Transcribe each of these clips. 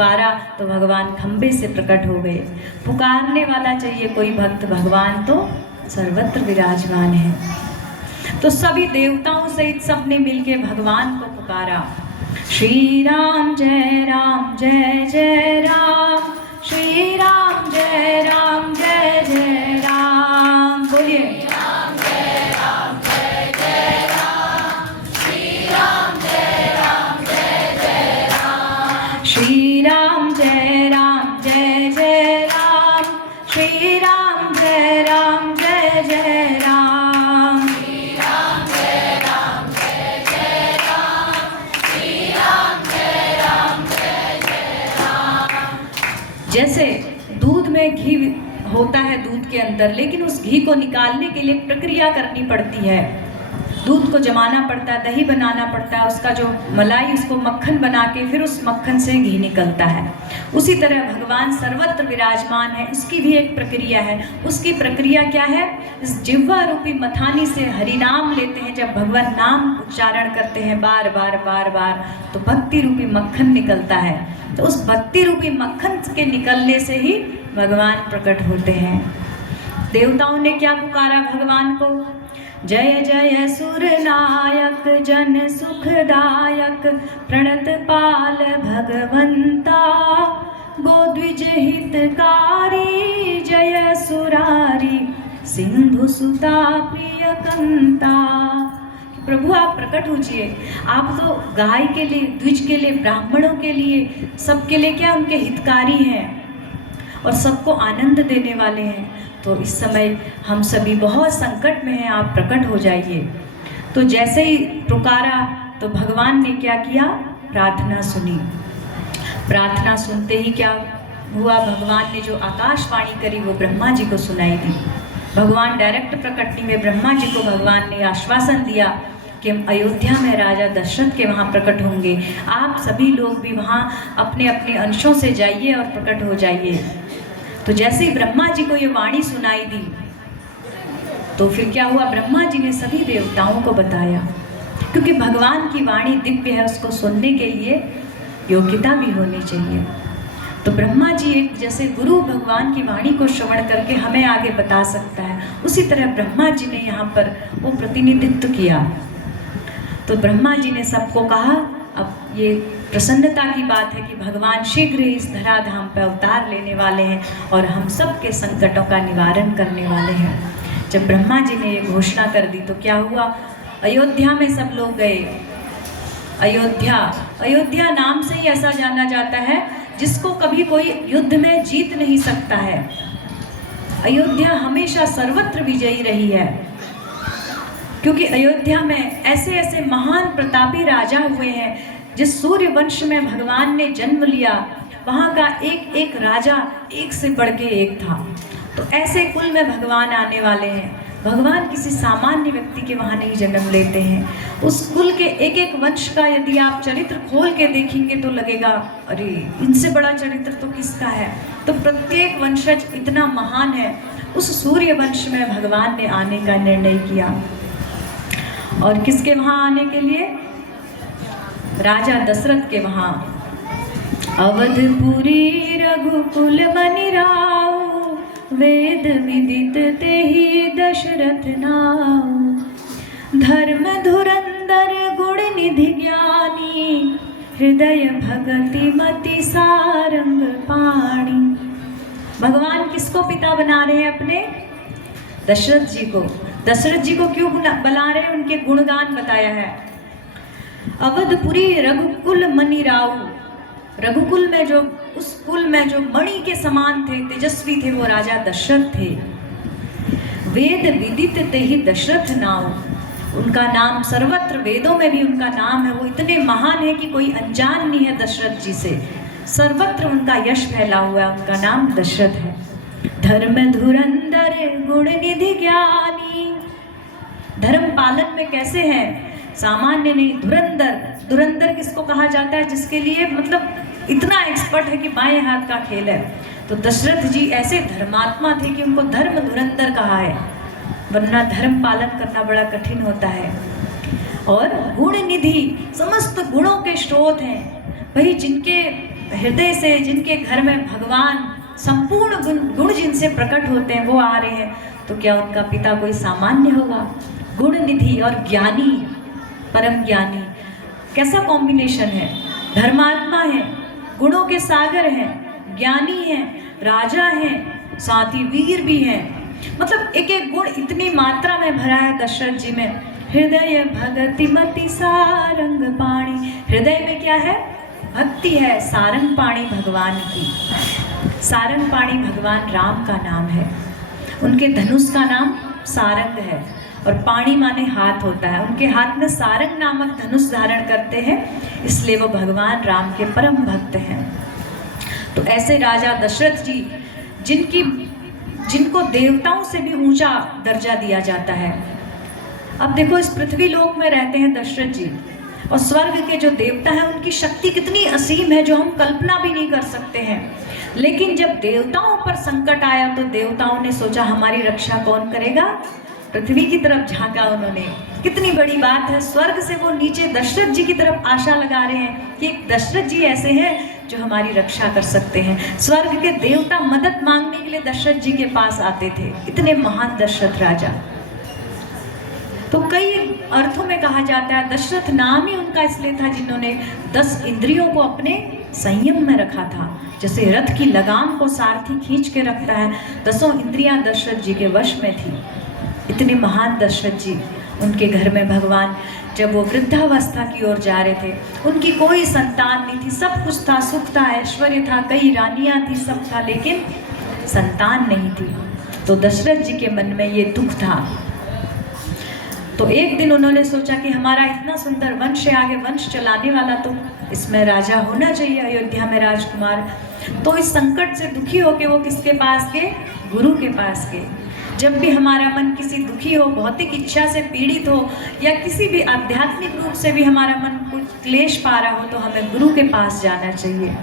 पुकारा तो भगवान खंबे से प्रकट हो गए। पुकारने वाला चाहिए कोई भक्त, भगवान तो सर्वत्र विराजमान है। तो सभी देवताओं सहित सबने मिलके भगवान को पुकारा, श्री राम जय जय राम, श्री राम जय जय राम। बोलिए राम जय राम, श्री राम जय जय राम। श्री राम जय जय राम, श्री राम जय जय राम। श्री राम जय जय राम, श्री राम जय राम। जैसे दूध में घी होता है दूध के अंदर, लेकिन उस घी को निकालने के लिए प्रक्रिया करनी पड़ती है। दूध को जमाना पड़ता है, दही बनाना पड़ता है, उसका जो मलाई उसको मक्खन बना के फिर उस मक्खन से घी निकलता है। उसी तरह भगवान सर्वत्र विराजमान है, उसकी भी एक प्रक्रिया है। उसकी प्रक्रिया क्या है? इस जिह्वा रूपी मथानी से हरि नाम लेते हैं। जब भगवान नाम उच्चारण करते हैं बार बार बार बार, तो भक्ति रूपी मक्खन निकलता है। तो उस भक्ति रूपी मक्खन के निकलने से ही भगवान प्रकट होते हैं। देवताओं ने क्या पुकारा भगवान को? जय जय सुर नायक जन सुखदायक, प्रणत पाल भगवंता, गोद्विज हितकारी, जय सुरारी, सिंधु सुता प्रिय कंता। प्रभु आप प्रकट होजिए। आप तो गाय के लिए, द्विज के लिए, ब्राह्मणों के लिए, सबके लिए क्या उनके हितकारी हैं और सबको आनंद देने वाले हैं। तो इस समय हम सभी बहुत संकट में हैं, आप प्रकट हो जाइए। तो जैसे ही पुकारा तो भगवान ने क्या किया? प्रार्थना सुनी। प्रार्थना सुनते ही क्या हुआ? भगवान ने जो आकाशवाणी करी वो ब्रह्मा जी को सुनाई दी। भगवान डायरेक्ट प्रकट नहीं हुए, ब्रह्मा जी को भगवान ने आश्वासन दिया कि अयोध्या में राजा दशरथ के वहाँ प्रकट होंगे। आप सभी लोग भी वहाँ अपने अपने अंशों से जाइए और प्रकट हो जाइए। तो जैसे ही ब्रह्मा जी को ये वाणी सुनाई दी तो फिर क्या हुआ? ब्रह्मा जी ने सभी देवताओं को बताया, क्योंकि भगवान की वाणी दिव्य है, उसको सुनने के लिए योग्यता भी होनी चाहिए। तो ब्रह्मा जी एक जैसे गुरु भगवान की वाणी को श्रवण करके हमें आगे बता सकता है, उसी तरह ब्रह्मा जी ने यहाँ पर वो प्रतिनिधित्व किया। तो ब्रह्मा जी ने सबको कहा, अब ये प्रसन्नता की बात है कि भगवान शीघ्र ही इस धराधाम पर अवतार लेने वाले हैं और हम सब के संकटों का निवारण करने वाले हैं। जब ब्रह्मा जी ने ये घोषणा कर दी तो क्या हुआ? अयोध्या में सब लोग गए। अयोध्या नाम से ही ऐसा जाना जाता है जिसको कभी कोई युद्ध में जीत नहीं सकता है। अयोध्या हमेशा सर्वत्र विजयी रही है, क्योंकि अयोध्या में ऐसे ऐसे महान प्रतापी राजा हुए हैं। जिस सूर्य वंश में भगवान ने जन्म लिया, वहाँ का एक एक राजा एक से बढ़ के एक था। तो ऐसे कुल में भगवान आने वाले हैं। भगवान किसी सामान्य व्यक्ति के वहाँ नहीं जन्म लेते हैं। उस कुल के एक एक वंश का यदि आप चरित्र खोल के देखेंगे तो लगेगा अरे इनसे बड़ा चरित्र तो किसका है। तो प्रत्येक वंशज इतना महान है। उस सूर्य वंश में भगवान ने आने का निर्णय किया। और किसके वहाँ आने के लिए? राजा दशरथ के वहाँ। अवधपुरी रघुकुल बनि राउ, वेद विदित तेहि दशरथ नाउ, धर्म धुरंधर गुण निधि ज्ञानी, हृदय भगति मति सारंग पाणी। भगवान किसको पिता बना रहे हैं? अपने दशरथ जी को। दशरथ जी को क्यों बुला रहे हैं? उनके गुणगान बताया है। अवधपुरी रघुकुल मनि राउ, रघुकुल में जो उस कुल में जो मणि के समान थे, तेजस्वी थे, वो राजा दशरथ थे। वेद विदित तेहि दशरथ नाउ, उनका नाम सर्वत्र वेदों में भी उनका नाम है। वो इतने महान है कि कोई अनजान नहीं है दशरथ जी से। सर्वत्र उनका यश फैला हुआ है, उनका नाम दशरथ है। धर्म धुरंधर गुण निधि ज्ञानी, धर्म पालन में कैसे हैं? सामान्य नहीं, धुरंधर। धुरंधर किसको कहा जाता है? जिसके लिए मतलब इतना एक्सपर्ट है कि बाएं हाथ का खेल है। तो दशरथ जी ऐसे धर्मात्मा थे कि उनको धर्म धुरंधर कहा है, वरना धर्म पालन करना बड़ा कठिन होता है। और गुण निधि, समस्त गुणों के स्रोत हैं। भाई जिनके हृदय से, जिनके घर में भगवान संपूर्ण गुण जिनसे प्रकट होते हैं वो आ रहे हैं, तो क्या उनका पिता कोई सामान्य होगा? गुण निधि और ज्ञानी, परम ज्ञानी, कैसा कॉम्बिनेशन है। धर्मात्मा है, गुणों के सागर हैं, ज्ञानी हैं, राजा हैं, साथ ही वीर भी हैं। मतलब एक एक गुण इतनी मात्रा में भरा है दशरथ जी में। हृदय भगति मति सारंग पाणी, हृदय में क्या है? भक्ति है। सारंग पाणी भगवान की, सारंग पाणी भगवान राम का नाम है। उनके धनुष का नाम सारंग है और पाणी माने हाथ होता है। उनके हाथ में सारंग नामक धनुष धारण करते हैं, इसलिए वो भगवान राम के परम भक्त हैं। तो ऐसे राजा दशरथ जी, जिनको देवताओं से भी ऊंचा दर्जा दिया जाता है। अब देखो, इस पृथ्वी लोक में रहते हैं दशरथ जी, और स्वर्ग के जो देवता हैं उनकी शक्ति कितनी असीम है जो हम कल्पना भी नहीं कर सकते हैं। लेकिन जब देवताओं पर संकट आया तो देवताओं ने सोचा हमारी रक्षा कौन करेगा? पृथ्वी की तरफ झांका उन्होंने। कितनी बड़ी बात है, स्वर्ग से वो नीचे दशरथ जी की तरफ आशा लगा रहे हैं कि एक दशरथ जी ऐसे हैं जो हमारी रक्षा कर सकते हैं। स्वर्ग के देवता मदद मांगने के लिए दशरथ जी के पास आते थे, इतने महान दशरथ राजा। तो कई अर्थों में कहा जाता है दशरथ नाम ही उनका इसलिए था जिन्होंने 10 इंद्रियों को अपने संयम में रखा था। जैसे रथ की लगाम को सारथी खींच के रखता है, 10 इंद्रियां दशरथ जी के वश में थी। इतने महान दशरथ जी, उनके घर में भगवान जब वो वृद्धावस्था की ओर जा रहे थे, उनकी कोई संतान नहीं थी। सब कुछ था, सुख था, ऐश्वर्य था, कई रानियां थी, सब था, लेकिन संतान नहीं थी। तो दशरथ जी के मन में ये दुख था। तो एक दिन उन्होंने सोचा कि हमारा इतना सुंदर वंश है, आगे वंश चलाने वाला तो इसमें राजा होना चाहिए, अयोध्या में राजकुमार। तो इस संकट से दुखी होके वो किसके पास गए? गुरु के पास गए। जब भी हमारा मन किसी दुखी हो, भौतिक इच्छा से पीड़ित हो, या किसी भी आध्यात्मिक रूप से भी हमारा मन कुछ क्लेश पा रहा हो, तो हमें गुरु के पास जाना चाहिए।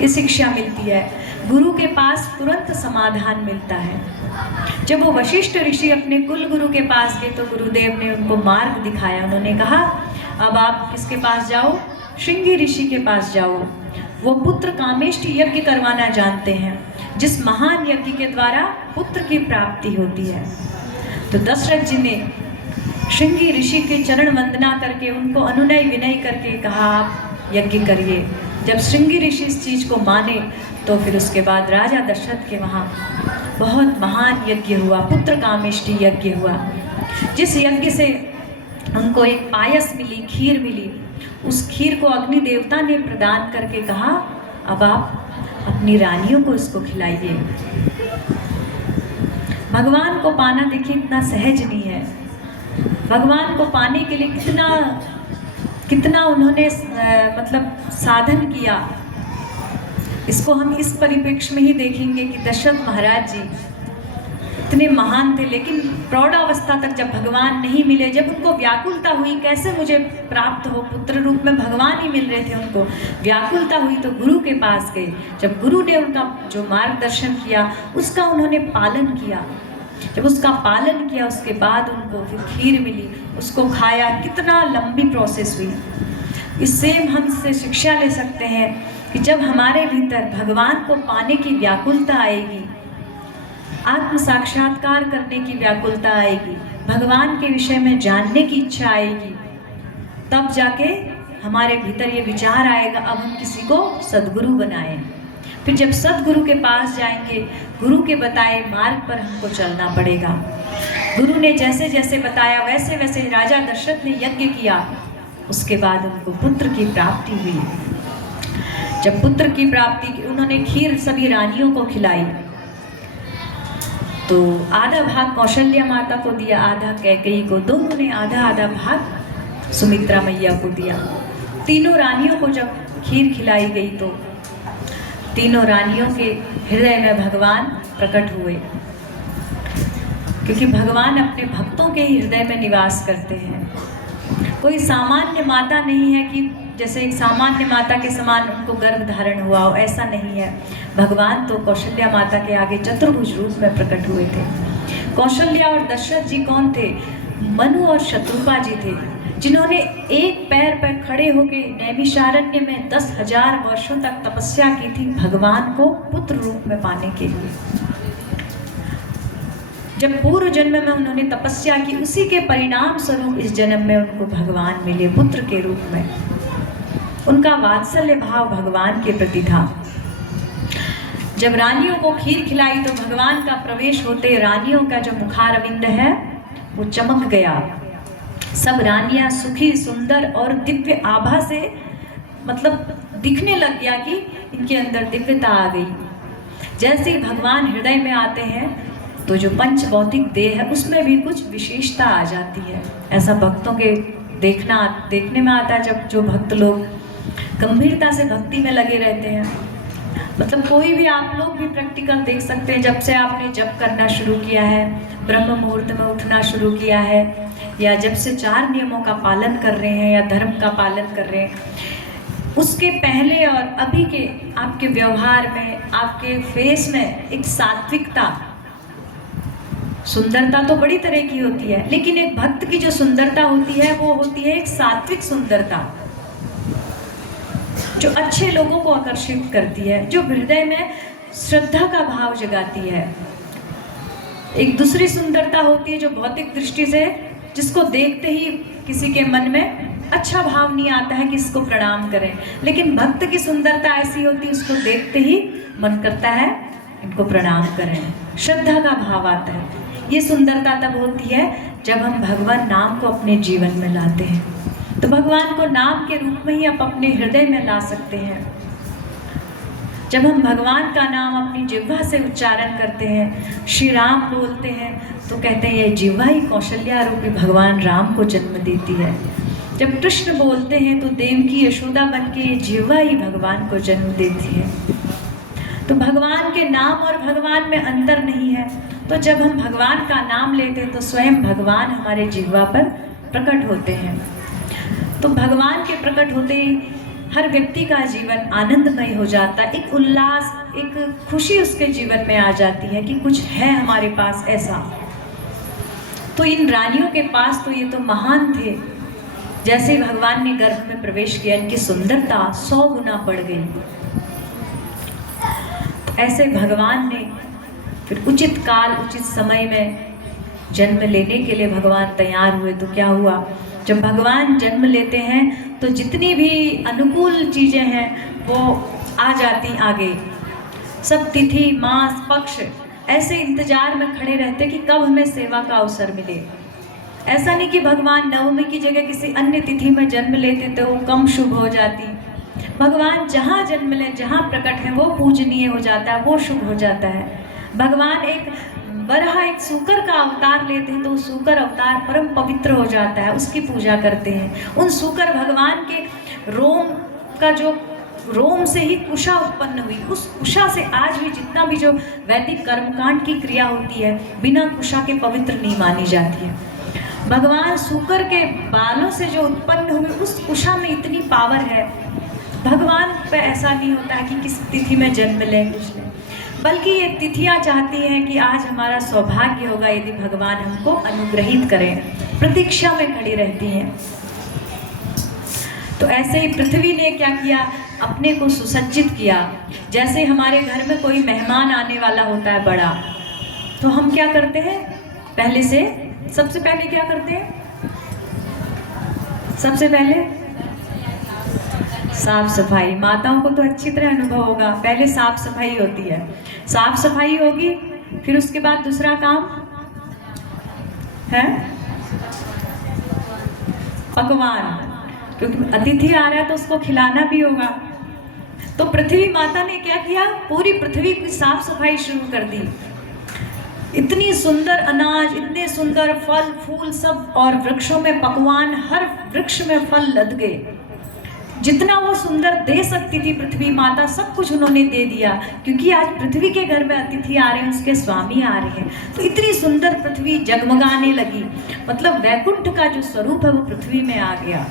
ये शिक्षा मिलती है, गुरु के पास तुरंत समाधान मिलता है। जब वो वशिष्ठ ऋषि अपने कुल गुरु के पास गए तो गुरुदेव ने उनको मार्ग दिखाया। उन्होंने कहा अब आप किसके पास जाओ? श्रृंगी ऋषि के पास जाओ। वो पुत्र कामेष्टि यज्ञ करवाना जानते हैं, जिस महान यज्ञ के द्वारा पुत्र की प्राप्ति होती है। तो दशरथ जी ने श्रृंगी ऋषि के चरण वंदना करके उनको अनुनय विनय करके कहा आप यज्ञ करिए। जब श्रृंगी ऋषि इस चीज़ को माने तो फिर उसके बाद राजा दशरथ के वहाँ बहुत महान यज्ञ हुआ, पुत्र कामेष्टि यज्ञ हुआ, जिस यज्ञ से उनको एक पायस मिली, खीर मिली। उस खीर को अग्नि देवता ने प्रदान करके कहा अब आप अपनी रानियों को इसको खिलाइए। भगवान को पाना देखिए इतना सहज नहीं है। भगवान को पाने के लिए कितना उन्होंने मतलब साधन किया। इसको हम इस परिप्रेक्ष्य में ही देखेंगे कि दशरथ महाराज जी इतने महान थे, लेकिन प्रौढ़ावस्था तक जब भगवान नहीं मिले, जब उनको व्याकुलता हुई कैसे मुझे प्राप्त हो, पुत्र रूप में भगवान ही मिल रहे थे उनको, व्याकुलता हुई तो गुरु के पास गए। जब गुरु ने उनका जो मार्गदर्शन किया उसका उन्होंने पालन किया। जब उसका पालन किया उसके बाद उनको फिर खीर मिली, उसको खाया। कितना लंबी प्रोसेस हुई। इससे हम इससे शिक्षा ले सकते हैं कि जब हमारे भीतर भगवान को पाने की व्याकुलता आएगी, आत्म साक्षात्कार करने की व्याकुलता आएगी, भगवान के विषय में जानने की इच्छा आएगी, तब जाके हमारे भीतर ये विचार आएगा अब हम किसी को सद्गुरु बनाएं। फिर जब सद्गुरु के पास जाएंगे, गुरु के बताए मार्ग पर हमको चलना पड़ेगा। गुरु ने जैसे जैसे बताया वैसे वैसे राजा दशरथ ने यज्ञ किया। उसके बाद उनको पुत्र की प्राप्ति हुई। जब पुत्र की प्राप्ति की, उन्होंने खीर सभी रानियों को खिलाई। तो आधा भाग कौशल्या माता को दिया, आधा कैकेयी को, दोनों ने आधा आधा भाग सुमित्रा मैया को दिया। तीनों रानियों को जब खीर खिलाई गई तो तीनों रानियों के हृदय में भगवान प्रकट हुए, क्योंकि भगवान अपने भक्तों के ही हृदय में निवास करते हैं। कोई सामान्य माता नहीं है कि जैसे एक सामान्य माता के समान उनको गर्भ धारण हुआ हो, ऐसा नहीं है। भगवान तो कौशल्या माता के आगे चतुर्भुज रूप में प्रकट हुए थे। कौशल्या और दशरथ जी कौन थे? मनु और शत्रुपा जी थे। जिन्होंने एक पैर पर खड़े होकर नैमिषारण्य में 10,000 वर्षों तक तपस्या की थी भगवान को पुत्र रूप में पाने के लिए। जब पूर्व जन्म में उन्होंने तपस्या की, उसी के परिणाम स्वरूप इस जन्म में उनको भगवान मिले पुत्र के रूप में। उनका वात्सल्य भाव भगवान के प्रति था। जब रानियों को खीर खिलाई तो भगवान का प्रवेश होते रानियों का जो मुखारविंद है वो चमक गया। सब रानियां सुखी, सुंदर और दिव्य आभा से मतलब दिखने लग गया कि इनके अंदर दिव्यता आ गई। जैसे ही भगवान हृदय में आते हैं तो जो पंच भौतिक देह है उसमें भी कुछ विशेषता आ जाती है। ऐसा भक्तों के देखने में आता है। जब जो भक्त लोग गंभीरता से भक्ति में लगे रहते हैं, मतलब कोई भी, आप लोग भी प्रैक्टिकल देख सकते हैं, जब से आपने जप करना शुरू किया है, ब्रह्म मुहूर्त में उठना शुरू किया है, या जब से 4 नियमों का पालन कर रहे हैं या धर्म का पालन कर रहे हैं, उसके पहले और अभी के आपके व्यवहार में, आपके फेस में एक सात्विकता, सुंदरता तो बड़ी तरह की होती है, लेकिन एक भक्त की जो सुंदरता होती है वो होती है एक सात्विक सुंदरता, जो अच्छे लोगों को आकर्षित करती है, जो हृदय में श्रद्धा का भाव जगाती है। एक दूसरी सुंदरता होती है जो भौतिक दृष्टि से, जिसको देखते ही किसी के मन में अच्छा भाव नहीं आता है कि इसको प्रणाम करें, लेकिन भक्त की सुंदरता ऐसी होती है उसको देखते ही मन करता है इनको प्रणाम करें, श्रद्धा का भाव आता है। ये सुंदरता तब होती है जब हम भगवान नाम को अपने जीवन में लाते हैं। तो भगवान को नाम के रूप में ही आप अपने हृदय में ला सकते हैं। जब हम भगवान का नाम अपनी जिह्वा से उच्चारण करते हैं, श्री राम बोलते हैं, तो कहते हैं ये जिह्वा ही कौशल्या रूपी भगवान राम को जन्म देती है। जब कृष्ण बोलते हैं तो देवकी यशोदा बन के ये जिह्वा ही भगवान को जन्म देती है। तो भगवान के नाम और भगवान में अंतर नहीं है। तो जब हम भगवान का नाम लेते हैं तो स्वयं भगवान हमारे जिह्वा पर प्रकट होते हैं। तो भगवान के प्रकट होते ही हर व्यक्ति का जीवन आनंदमय हो जाता है, एक उल्लास, एक खुशी उसके जीवन में आ जाती है कि कुछ है हमारे पास ऐसा। तो इन रानियों के पास तो ये तो महान थे। जैसे ही भगवान ने गर्भ में प्रवेश किया, इनकी सुंदरता 100 गुना बढ़ गई। तो ऐसे भगवान ने फिर उचित काल, उचित समय में जन्म लेने के लिए भगवान तैयार हुए। तो क्या हुआ, जब भगवान जन्म लेते हैं तो जितनी भी अनुकूल चीज़ें हैं वो आ जाती आगे। सब तिथि, मास, पक्ष ऐसे इंतजार में खड़े रहते कि कब हमें सेवा का अवसर मिले। ऐसा नहीं कि भगवान नवमी की जगह किसी अन्य तिथि में जन्म लेते तो वो कम शुभ हो जाती। भगवान जहाँ जन्म ले, जहाँ प्रकट है, वो पूजनीय हो जाता है, वो शुभ हो जाता है। भगवान एक बरहा, एक सूकर का अवतार लेते हैं तो सूकर अवतार परम पवित्र हो जाता है, उसकी पूजा करते हैं। उन सूकर भगवान के रोम का, जो रोम से ही कुशा उत्पन्न हुई, उस कुशा से आज भी जितना भी जो वैदिक कर्मकांड की क्रिया होती है, बिना कुशा के पवित्र नहीं मानी जाती है। भगवान सूकर के बालों से जो उत्पन्न हुई, उस कुशा में इतनी पावर है। भगवान पे ऐसा नहीं होता है कि किस तिथि में जन्म लें, कुछ नहीं, बल्कि ये तिथियां चाहती हैं कि आज हमारा सौभाग्य होगा यदि भगवान हमको अनुग्रहित करें, प्रतीक्षा में खड़ी रहती हैं। तो ऐसे ही पृथ्वी ने क्या किया, अपने को सुसज्जित किया। जैसे हमारे घर में कोई मेहमान आने वाला होता है बड़ा, तो हम क्या करते हैं, सबसे पहले क्या करते हैं, सबसे पहले साफ सफाई। माताओं को तो अच्छी तरह अनुभव होगा, पहले साफ सफाई होती है, साफ सफाई होगी, फिर उसके बाद दूसरा काम है पकवान, क्योंकि अतिथि आ रहा है तो उसको खिलाना भी होगा। तो पृथ्वी माता ने क्या किया, पूरी पृथ्वी की साफ सफाई शुरू कर दी। इतनी सुंदर अनाज, इतने सुंदर फल फूल सब, और वृक्षों में पकवान, हर वृक्ष में फल लद गए। जितना वो सुंदर दे सकती थी पृथ्वी माता, सब कुछ उन्होंने दे दिया, क्योंकि आज पृथ्वी के घर में अतिथि आ रहे हैं, उसके स्वामी आ रहे हैं। तो इतनी सुंदर पृथ्वी जगमगाने लगी, मतलब वैकुंठ का जो स्वरूप है वो पृथ्वी में आ गया।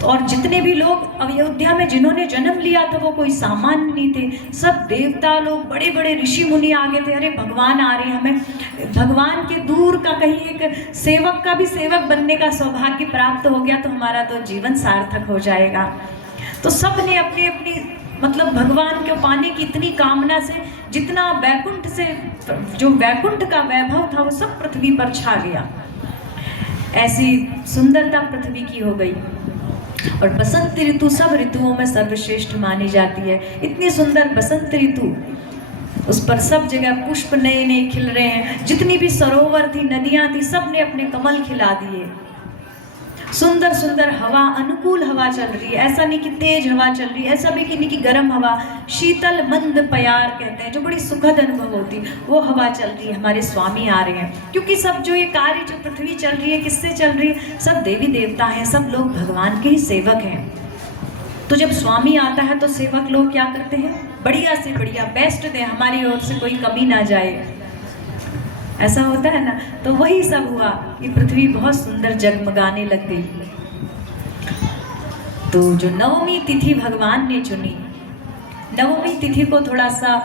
तो और जितने भी लोग अयोध्या में जिन्होंने जन्म लिया था वो कोई सामान्य नहीं थे, सब देवता लोग, बड़े बड़े ऋषि मुनि आ गए थे। अरे भगवान आ रहे हैं, हमें भगवान के दूर का कहीं एक सेवक का भी सेवक बनने का सौभाग्य प्राप्त हो गया तो हमारा तो जीवन सार्थक हो जाएगा। तो सब ने अपनी अपनी मतलब भगवान को पाने की इतनी कामना से, जितना वैकुंठ से, जो वैकुंठ का वैभव था वो सब पृथ्वी पर छा गया। ऐसी सुंदरता पृथ्वी की हो गई। और बसंत ऋतु सब ऋतुओं में सर्वश्रेष्ठ मानी जाती है। इतनी सुंदर बसंत ऋतु, उस पर सब जगह पुष्प नए नए खिल रहे हैं। जितनी भी सरोवर थी, नदियां थी, सब ने अपने कमल खिला दिए। सुंदर सुंदर हवा, अनुकूल हवा चल रही है। ऐसा नहीं कि तेज हवा चल रही है, ऐसा भी कि नहीं कि गर्म हवा, शीतल मंद प्यार कहते हैं, जो बड़ी सुखद अनुभव होती, वो हवा चल रही है। हमारे स्वामी आ रहे हैं, क्योंकि सब जो ये कार्य, जो पृथ्वी चल रही है, किससे चल रही है? सब देवी देवता हैं, सब लोग भगवान के ही सेवक हैं। तो जब स्वामी आता है तो सेवक लोग क्या करते हैं? बढ़िया से बढ़िया बेस्ट दें, हमारी ओर से कोई कमी ना जाए, ऐसा होता है ना। तो वही सब हुआ कि पृथ्वी बहुत सुंदर जगमगाने लग गई। तो जो नवमी तिथि भगवान ने चुनी, नवमी तिथि को थोड़ा सा